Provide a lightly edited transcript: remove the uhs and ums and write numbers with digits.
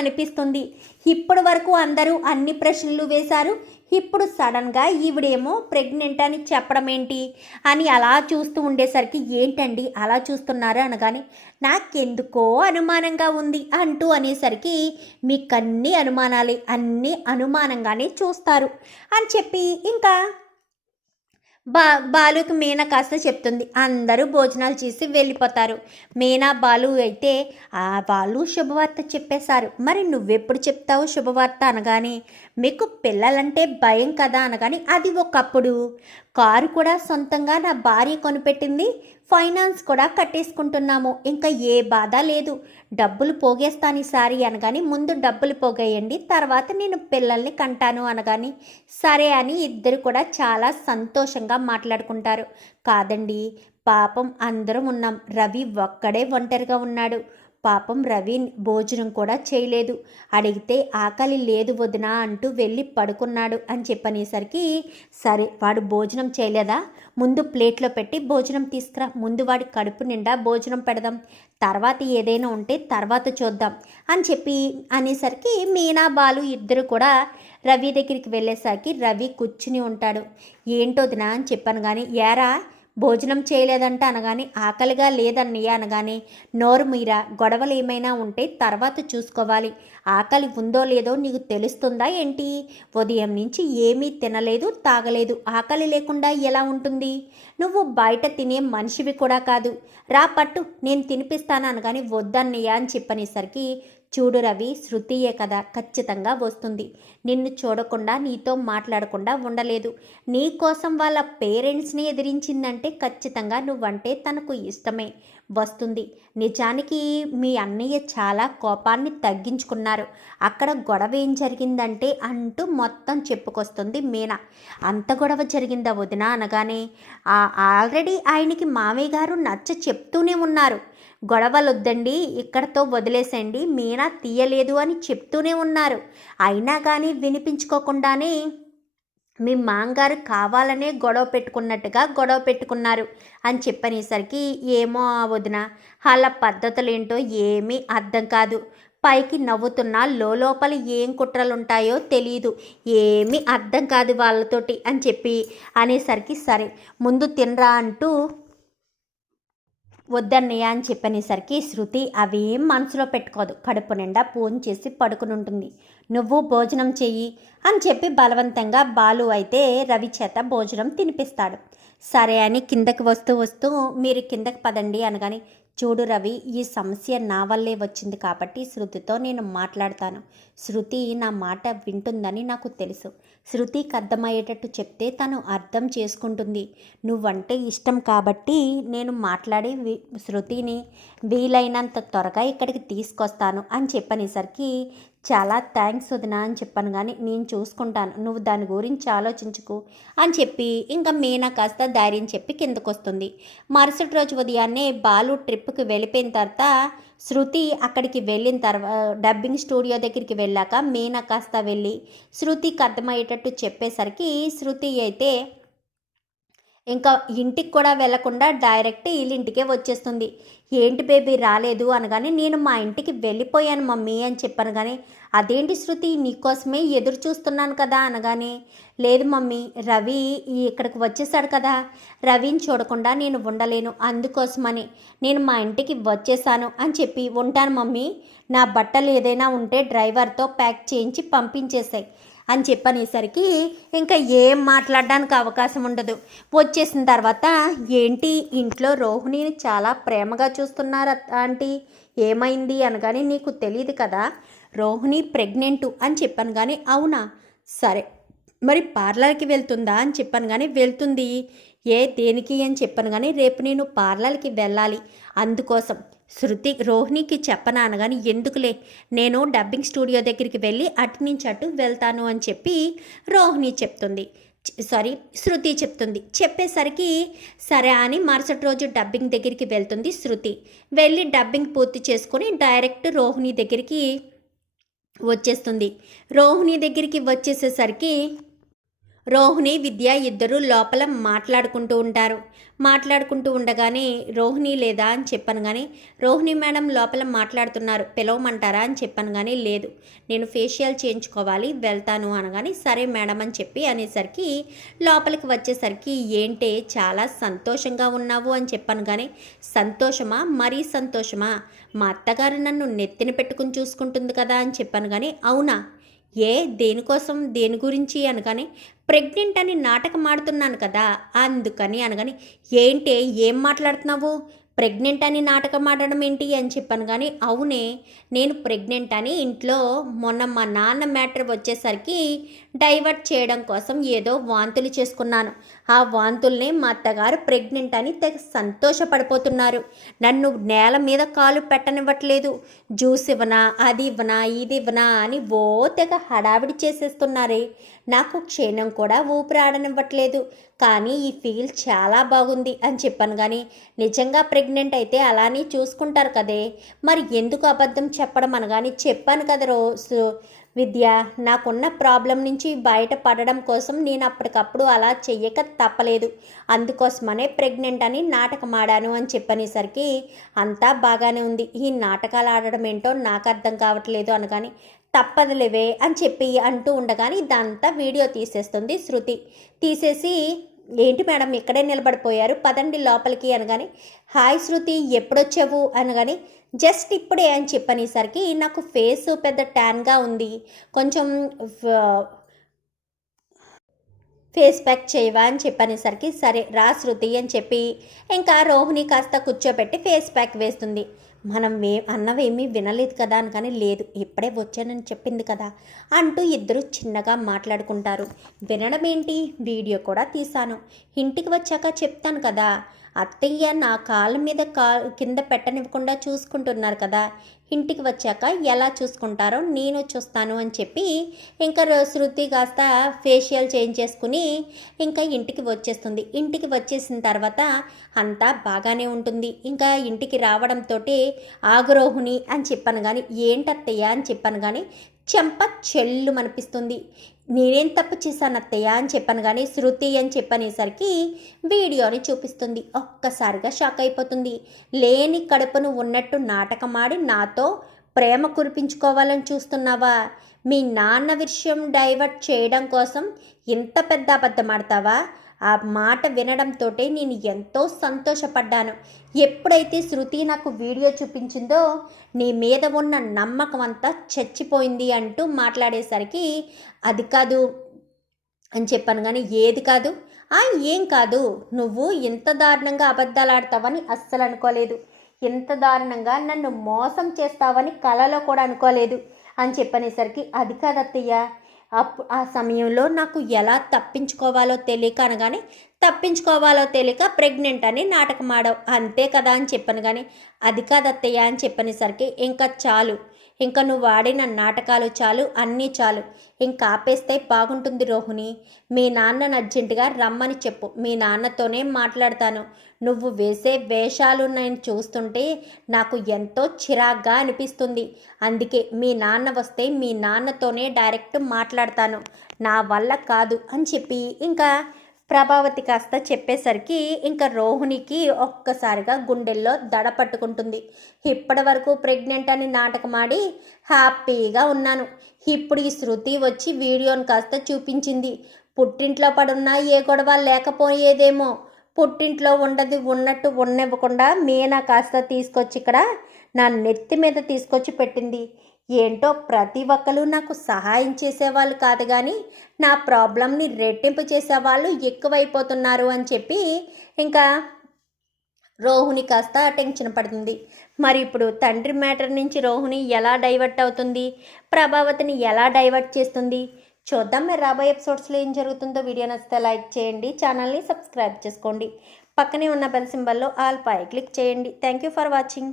అనిపిస్తుంది. ఇప్పటి వరకు అందరూ అన్ని ప్రశ్నలు వేశారు, ఇప్పుడు సడన్గా ఈవిడేమో ప్రెగ్నెంట్ అని చెప్పడం ఏంటి అని అలా చూస్తూ ఉండేసరికి, ఏంటండి అలా చూస్తున్నారు అనగానే, నాకెందుకో అనుమానంగా ఉంది అంటూ అనేసరికి, మీకన్నీ అనుమానాలే, అన్నీ అనుమానంగానే చూస్తారు అని చెప్పి ఇంకా బాలుకి మీనా కాస్త చెప్తుంది. అందరూ భోజనాలు చేసి వెళ్ళిపోతారు. మీనా బాలు అయితే వాళ్ళు శుభవార్త చెప్పేశారు, మరి నువ్వెప్పుడు చెప్తావు శుభవార్త అనగానే, మీకు పిల్లలంటే భయం కదా అనగానే, అది ఒకప్పుడు, కారు కూడా సొంతంగా నా భార్య కొనిపెట్టింది, ఫైనాన్స్ కూడా కట్టేసుకుంటున్నాము, ఇంకా ఏ బాధ లేదు, డబ్బులు పోగేస్తాను ఈసారి అనగాని, ముందు డబ్బులు పోగేయండి, తర్వాత నేను పిల్లల్ని కంటాను అనగాని, సరే అని ఇద్దరు కూడా చాలా సంతోషంగా మాట్లాడుకుంటారు. కాదండి, పాపం అందరం ఉన్నాం, రవి ఒక్కడే ఒంటరిగా ఉన్నాడు, పాపం రవి భోజనం కూడా చేయలేదు, అడిగితే ఆకలి లేదు వదినా అంటూ వెళ్ళి పడుకున్నాడు అని చెప్పనేసరికి, సరే వాడు భోజనం చేయలేదా, ముందు ప్లేట్లో పెట్టి భోజనం తీసుకురా, ముందు వాడి కడుపు నిండా భోజనం పెడదాం, తర్వాత ఏదైనా ఉంటే తర్వాత చూద్దాం అని చెప్పి అనేసరికి, మీనా బాలు ఇద్దరు కూడా రవి దగ్గరికి వెళ్ళేసరికి రవి కూర్చుని ఉంటాడు. ఏంటోదినా అని చెప్పాను కానీ, ఏరా భోజనం చేయలేదంట అనగానే, ఆకలిగా లేదన్నయ్య అనగానే, నోరు మీరా, గొడవలు ఏమైనా ఉంటే తర్వాత చూసుకోవాలి, ఆకలి ఉందో లేదో నీకు తెలుస్తుందా ఏంటి, ఉదయం నుంచి ఏమీ తినలేదు తాగలేదు, ఆకలి లేకుండా ఎలా ఉంటుంది, నువ్వు బయట తినే మనిషివి కూడా కాదు, రా పట్టు నేను తినిపిస్తాను అనగానే, వద్దన్నయ్య అని చెప్పనేసరికి, చూడు రవి, శృతియే కదా, ఖచ్చితంగా వస్తుంది, నిన్ను చూడకుండా నీతో మాట్లాడకుండా ఉండలేదు, నీ కోసం వాళ్ళ పేరెంట్స్ని ఎదిరించిందంటే ఖచ్చితంగా నువ్వంటే తనకు ఇష్టమే, వస్తుంది, నిజానికి మీ అన్నయ్య చాలా కోపాన్ని తగ్గించుకున్నారు, అక్కడ గొడవ ఏం జరిగిందంటే అంటూ మొత్తం చెప్పుకొస్తుంది మీనా. అంత గొడవ జరిగిందా వదిన అనగానే, ఆల్రెడీ ఆయనకి మామయ్య గారు నచ్చ చెప్తూనే ఉన్నారు, గొడవలొద్దండి ఇక్కడతో వదిలేసండి, మీనా తీయలేదు అని చెప్తూనే ఉన్నారు, అయినా కానీ వినిపించుకోకుండానే మీ మాంగారు కావాలనే గొడవ పెట్టుకున్నారు అని చెప్పనేసరికి, ఏమో వదిన, వాళ్ళ పద్ధతులేంటో ఏమీ అర్థం కాదు, పైకి నవ్వుతున్నా లోపల ఏం కుట్రలుంటాయో తెలియదు, ఏమీ అర్థం కాదు వాళ్ళతోటి అని చెప్పి అనేసరికి, సరే ముందు తినరా అంటూ వద్దన్నయ్య అని చెప్పనేసరికి, శృతి అవేం మనసులో పెట్టుకోదు, కడుపు నిండా ఫోన్ చేసి పడుకుని ఉంటుంది, నువ్వు భోజనం చెయ్యి అని చెప్పి బలవంతంగా బాలు అయితే రవి చేత భోజనం తినిపిస్తాడు. సరే అని కిందకి వస్తూ మీరు కిందకి పదండి అనగాని, చూడు రవి, ఈ సమస్య నా వల్లే వచ్చింది కాబట్టి శృతితో నేను మాట్లాడతాను, శృతి నా మాట వింటుందని నాకు తెలుసు, శృతికి అర్థమయ్యేటట్టు చెప్తే తను అర్థం చేసుకుంటుంది, నువ్వంటే ఇష్టం కాబట్టి నేను మాట్లాడి శృతిని వీలైనంత త్వరగా ఇక్కడికి తీసుకొస్తాను అని చెప్పనేసరికి, చాలా థ్యాంక్స్ వదినా అని చెప్పాను కానీ, నేను చూసుకుంటాను, నువ్వు దాని గురించి ఆలోచించుకు అని చెప్పి ఇంకా మీనా కాస్త ధైర్యం చెప్పి కిందకు వస్తుంది. మరుసటి రోజు ఉదయాన్నే బాలు ట్రిప్కి వెళ్ళిపోయిన తర్వాత శృతి అక్కడికి వెళ్ళిన తర్వాత డబ్బింగ్ స్టూడియో దగ్గరికి వెళ్ళాక మీనా కాస్త వెళ్ళి శృతికి అర్థమయ్యేటట్టు చెప్పేసరికి, శృతి అయితే ఇంకా ఇంటికి కూడా వెళ్లకుండా డైరెక్ట్ వీళ్ళింటికే వచ్చేస్తుంది. ఏంటి బేబీ రాలేదు అనగానే, నేను మా ఇంటికి వెళ్ళిపోయాను మమ్మీ అని చెప్పాను కానీ, అదేంటి శృతి నీకోసమే ఎదురు చూస్తున్నాను కదా అనగానే, లేదు మమ్మీ, రవి ఇక్కడికి వచ్చేసాడు కదా, రవిని చూడకుండా నేను ఉండలేను, అందుకోసమని నేను మా ఇంటికి వచ్చేసాను అని చెప్పి, ఉంటాను మమ్మీ, నా బట్టలు ఏదైనా ఉంటే డ్రైవర్తో ప్యాక్ చేయించి పంపించేసాయి అని చెప్పనేసరికి ఇంకా ఏం మాట్లాడడానికి అవకాశం ఉండదు. వచ్చేసిన తర్వాత, ఏంటి ఇంట్లో రోహిణిని చాలా ప్రేమగా చూస్తున్నారు ఆంటీ, ఏమైంది అనగానే, నీకు తెలియదు కదా రోహిణి ప్రెగ్నెంటు అని చెప్పాను కానీ, అవునా, సరే మరి పార్లర్కి వెళ్తుందా అని చెప్పాను కానీ, వెళ్తుంది, దేనికి అని చెప్పాను కానీ, రేపు నేను పార్లర్కి వెళ్ళాలి, అందుకోసం శృతి రోహిణికి చెప్పనా అనగాని, ఎందుకులే, నేను డబ్బింగ్ స్టూడియో దగ్గరికి వెళ్ళి అటు నుంచి అటు వెళ్తాను అని చెప్పి రోహిణి చెప్తుంది, శృతి చెప్తుంది. చెప్పేసరికి సరే అని మరుసటి రోజు డబ్బింగ్ దగ్గరికి వెళ్తుంది శృతి. వెళ్ళి డబ్బింగ్ పూర్తి చేసుకొని డైరెక్ట్ రోహిణి దగ్గరికి వచ్చేస్తుంది. రోహిణి దగ్గరికి వచ్చేసేసరికి రోహిణి విద్య ఇద్దరు లోపల మాట్లాడుకుంటూ ఉంటారు. మాట్లాడుకుంటూ ఉండగానే రోహిణి లేదా అని చెప్పాను కానీ రోహిణి మేడం లోపల మాట్లాడుతున్నారు, పిలవమంటారా అని చెప్పాను కానీ లేదు, నేను ఫేషియల్ చేయించుకోవాలి వెళ్తాను అనగానే సరే మేడం అని చెప్పి అనేసరికి లోపలికి వచ్చేసరికి ఏంటే చాలా సంతోషంగా ఉన్నావు అని చెప్పాను కానీ సంతోషమా మరీ సంతోషమా, మా అత్తగారు నన్ను నెత్తిన పెట్టుకుని చూసుకుంటుంది కదా అని చెప్పాను కానీ అవునా, ఏ దేనికోసం దేని గురించి అనగానే ప్రెగ్నెంట్ అని నాటకం ఆడుతున్నాను కదా అందుకని అనగాని ఏంటే ఏం మాట్లాడుతున్నావు, ప్రెగ్నెంట్ అని నాటకం ఆడడం ఏంటి అని చెప్పాను కానీ అవునే నేను ప్రెగ్నెంట్ అని ఇంట్లో మొన్న మా నాన్న మ్యాటర్ వచ్చేసరికి డైవర్ట్ చేయడం కోసం ఏదో వాంతులు చేసుకున్నాను, ఆ వాంతుల్నే మా అత్తగారు ప్రెగ్నెంట్ అని తెగ సంతోషపడిపోతున్నారు, నన్ను నేల మీద కాలు పెట్టనివ్వట్లేదు, జ్యూస్ ఇవ్వనా అది ఇవ్వనా ఇది ఇవ్వనా అని ఓ తెగ హడావిడి చేసేస్తున్నారే, నాకు క్షణం కూడా ఊపిరాడనివ్వట్లేదు, కానీ ఈ ఫీల్ చాలా బాగుంది అని చెప్పాను కానీ నిజంగా ప్రెగ్నెంట్ అయితే అలానే చూసుకుంటారు కదే, మరి ఎందుకు అబద్ధం చెప్పడం అనగాని చెప్పాను కదా రోజు విద్య, నాకున్న ప్రాబ్లం నుంచి బయటపడడం కోసం నేను అప్పటికప్పుడు అలా చెయ్యక తప్పలేదు, అందుకోసమనే ప్రెగ్నెంట్ అని నాటకం ఆడాను అని చెప్పనేసరికి అంతా బాగానే ఉంది, ఈ నాటకాలు ఆడడం ఏంటో నాకు అర్థం కావట్లేదు అనగాని తప్పదులేవే అని చెప్పి అంటూ ఉండగానే ఇదంతా వీడియో తీసేస్తుంది శృతి. తీసేసి ఏంటి మేడం ఇక్కడే నిలబడిపోయారు పదండి లోపలికి అనగానే హాయ్ శృతి ఎప్పుడొచ్చావు అనగానే జస్ట్ ఇప్పుడే అని చెప్పనేసరికి నాకు ఫేస్ పెద్ద ట్యాన్గా ఉంది, కొంచెం ఫేస్ ప్యాక్ చేయవా అని చెప్పనేసరికి సరే రా శృతి అని చెప్పి ఇంకా రోహిణి కాస్త కూర్చోబెట్టి ఫేస్ ప్యాక్ వేస్తుంది. మనం అన్నవేమీ వినలేదు కదా అని కానీ లేదు ఇప్పుడే వచ్చానని చెప్పింది కదా అంటూ ఇద్దరు చిన్నగా మాట్లాడుకుంటారు. వినడం ఏంటి, వీడియో కూడా తీశాను, ఇంటికి వచ్చాక చెప్తాను కదా, అత్తయ్య నా కాళ్ళ మీద కింద పెట్టనివ్వకుండా చూసుకుంటున్నారు కదా, ఇంటికి వచ్చాక ఎలా చూసుకుంటారో నేను చూస్తాను అని చెప్పి ఇంకా శృతి కాస్త ఫేషియల్ చేంజ్ చేసుకుని ఇంకా ఇంటికి వచ్చేస్తుంది. ఇంటికి వచ్చేసిన తర్వాత అంతా బాగానే ఉంటుంది. ఇంకా ఇంటికి రావడంతో ఆగ్రోహిణి అని చెప్పాను కానీ ఏంటత్తయ్య అని చెప్పాను కానీ చెంప చెల్లు అనిపిస్తుంది, నేనేం తప్పు చేశాను అత్తయ్య అని చెప్పాను కానీ శృతి అని చెప్పనేసరికి వీడియోని చూపిస్తుంది. ఒక్కసారిగా షాక్ అయిపోతుంది. లేని కడుపును ఉన్నట్టు నాటకమాడి నాతో ప్రేమ కురిపించుకోవాలని చూస్తున్నావా, మీ నాన్న విషయం డైవర్ట్ చేయడం కోసం ఇంత పెద్ద అబద్ధం ఆడతావా, ఆ మాట వినడంతో నేను ఎంతో సంతోషపడ్డాను, ఎప్పుడైతే శృతి నాకు వీడియో చూపించిందో నీ మీద ఉన్న నమ్మకం అంతా చచ్చిపోయింది అంటూ మాట్లాడేసరికి అది కాదు అని చెప్పాను కానీ ఏది కాదు, ఏం కాదు, నువ్వు ఇంత దారుణంగా అబద్ధాలు ఆడతావని అస్సలు అనుకోలేదు, ఇంత దారుణంగా నన్ను మోసం చేస్తావని కలలో కూడా అనుకోలేదు అని చెప్పనేసరికి అది కాదు అత్తయ్య, ఆ సమయంలో నాకు ఎలా తప్పించుకోవాలో తెలియక అనగానే తప్పించుకోవాలో తెలియక ప్రెగ్నెంట్ అని నాటకం ఆడావు అంతే కదా అని చెప్పాను కానీ అది కాదు అత్తయ్య అని చెప్పనేసరికి ఇంకా చాలు, ఇంకా నువ్వు ఆడిన నాటకాలు చాలు, అన్నీ చాలు, ఇంకా ఆపేస్తే బాగుంటుంది రోహిణి, మీ నాన్నను అర్జెంటుగా రమ్మని చెప్పు, మీ నాన్నతోనే మాట్లాడతాను, నువ్వు వేసే వేషాలు నేను చూస్తుంటే నాకు ఎంతో చిరాగ్గా అనిపిస్తుంది, అందుకే మీ నాన్న వస్తే మీ నాన్నతోనే డైరెక్ట్ మాట్లాడతాను, నా వల్ల కాదు అని చెప్పి ఇంకా ప్రభావతి కాస్త చెప్పేసరికి ఇంకా రోహిణికి ఒక్కసారిగా గుండెల్లో దడ పట్టుకుంటుంది. ఇప్పటి వరకు ప్రెగ్నెంట్ అని నాటకమాడి హ్యాపీగా ఉన్నాను, ఇప్పుడు ఈ శృతి వచ్చి వీడియోని కాస్త చూపించింది, పుట్టింట్లో పడున్నా ఏ గొడవ లేకపోయేదేమో, పుట్టింట్లో ఉండదు ఉన్నట్టు ఉండనివ్వకుండా మీనా కాస్త తీసుకొచ్చి ఇక్కడ నా నెత్తి మీద తీసుకొచ్చి పెట్టింది, ఏంటో ప్రతి ఒక్కరు నాకు సహాయం చేసేవాళ్ళు కాదు కానీ నా ప్రాబ్లంని రెట్టింపు చేసేవాళ్ళు ఎక్కువైపోతున్నారు అని చెప్పి ఇంకా రోహిణి కాస్త టెన్షన్ పడుతుంది. మరి ఇప్పుడు తండ్రి మ్యాటర్ నుంచి రోహిణి ఎలా డైవర్ట్ అవుతుంది, ప్రభావతిని ఎలా డైవర్ట్ చేస్తుంది చూద్దాం. మీరు రాబోయే ఎపిసోడ్స్లో ఏం జరుగుతుందో వీడియో నచ్చితే లైక్ చేయండి, ఛానల్ని సబ్స్క్రైబ్ చేసుకోండి, పక్కనే ఉన్న బెల్ సింబల్లో ఆల్ పై క్లిక్ చేయండి. Thank you for watching.